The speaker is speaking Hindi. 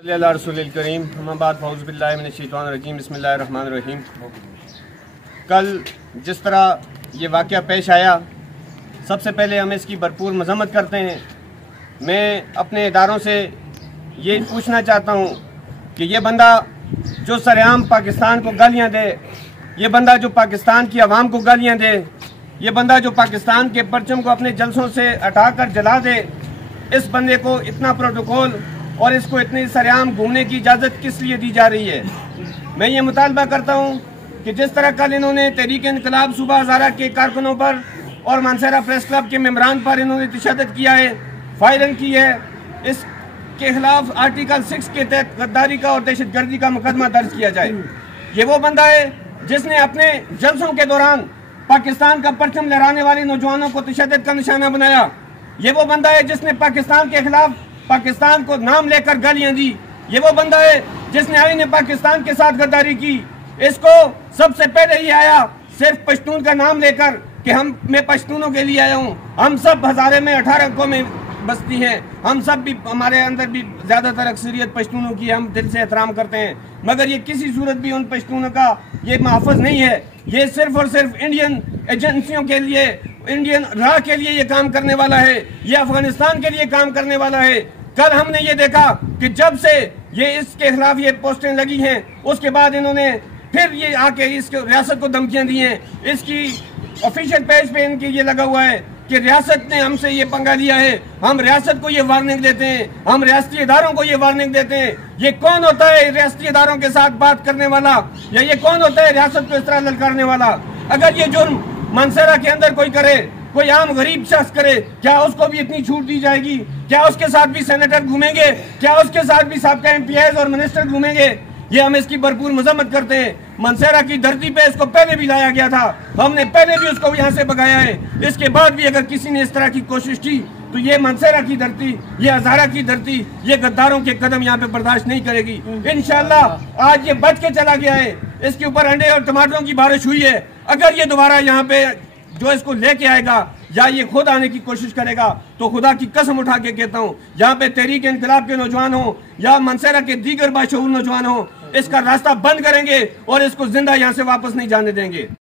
रसूल बिस्मिल्लाहिर्रहमानिर्रहीम। कल जिस तरह ये वाक़या पेश आया, सबसे पहले हम इसकी भरपूर मज़म्मत करते हैं। मैं अपने इदारों से ये पूछना चाहता हूँ कि ये बंदा जो सरेआम पाकिस्तान को गालियाँ दे, ये बंदा जो पाकिस्तान की आवाम को गालियाँ दे, ये बंदा जो पाकिस्तान के परचम को अपने जलसों से हटाकर जला दे, इस बंदे को इतना प्रोटोकॉल और इसको इतनी सरेआम घूमने की इजाज़त किस लिए दी जा रही है। मैं ये मुतालबा करता हूँ कि जिस तरह कल इन्होंने तहरीक इंकलाब सूबा हज़ारा के कारकुनों पर और मानसहरा प्रेस क्लब के मेंबरान पर इन्होंने तशद्दुद किया है, फायरिंग की है, इसके खिलाफ आर्टिकल 6 के तहत गद्दारी का और दहशतगर्दी का मुकदमा दर्ज किया जाए। ये वो बंदा है जिसने अपने जलसों के दौरान पाकिस्तान का परचम लहराने वाले नौजवानों को तशद्दुद का निशाना बनाया। ये वो बंदा है जिसने पाकिस्तान के खिलाफ पाकिस्तान को नाम लेकर गालियां दी। ये वो बंदा है जिसने आईने पाकिस्तान के साथ गद्दारी की। इसको सबसे पहले ही आया सिर्फ पश्तून का नाम लेकर कि मैं पश्तूनों के लिए आया हूँ। हम सब हज़ारे में 18 कौमें बस्ती हैं, हम सब भी, हमारे अंदर भी ज़्यादातर अक्सरियत पश्तूनों की, हम दिल से एहतराम करते हैं, मगर ये किसी सूरत भी उन पश्तूनों का ये महफूज नहीं है। ये सिर्फ और सिर्फ इंडियन एजेंसियों के लिए, इंडियन राह के लिए ये काम करने वाला है, ये अफगानिस्तान के लिए काम करने वाला है। कल हमने ये देखा कि जब से ये इसके खिलाफ ये पोस्टें लगी हैं, उसके बाद इन्होंने फिर ये आके इस रियासत को धमकियां दी हैं। इसकी ऑफिशियल पेज पे इनकी ये लगा हुआ है कि रियासत ने हमसे ये पंगा लिया है, हम रियासत को ये वार्निंग देते हैं, हम रियासती इदारों को ये वार्निंग देते हैं। ये कौन होता है रियासती इदारों के साथ बात करने वाला, या ये कौन होता है रियासत को इस तरह ललकारने वाला? अगर ये जुर्म मानसहरा के अंदर कोई करे, कोई आम गरीब शख्स करे, क्या उसको भी इतनी छूट दी जाएगी? क्या उसके साथ भी सेनेटर घूमेंगे? क्या उसके साथ भी साबका MPs और मिनिस्टर घूमेंगे? ये हम इसकी भरपूर मजम्मत करते हैं। मानसहरा की धरती पे इसको पहले भी लाया गया था, हमने पहले भी उसको यहाँ से भगाया है। इसके बाद भी अगर किसी ने इस तरह की कोशिश की तो ये मानसहरा की धरती, ये हज़ारा की धरती, ये गद्दारों के कदम यहाँ पे बर्दाश्त नहीं करेगी। इंशाअल्लाह आज ये बच के चला गया है, इसके ऊपर अंडे और टमाटरों की बारिश हुई है। अगर ये दोबारा यहाँ पे जो इसको लेके आएगा या ये खुद आने की कोशिश करेगा तो खुदा की कसम उठा के कहता हूँ, यहाँ पे तहरीक इंकलाब के नौजवान हो या मानसहरा के दीगर बाशऊर नौजवान हो, इसका रास्ता बंद करेंगे और इसको जिंदा यहाँ से वापस नहीं जाने देंगे।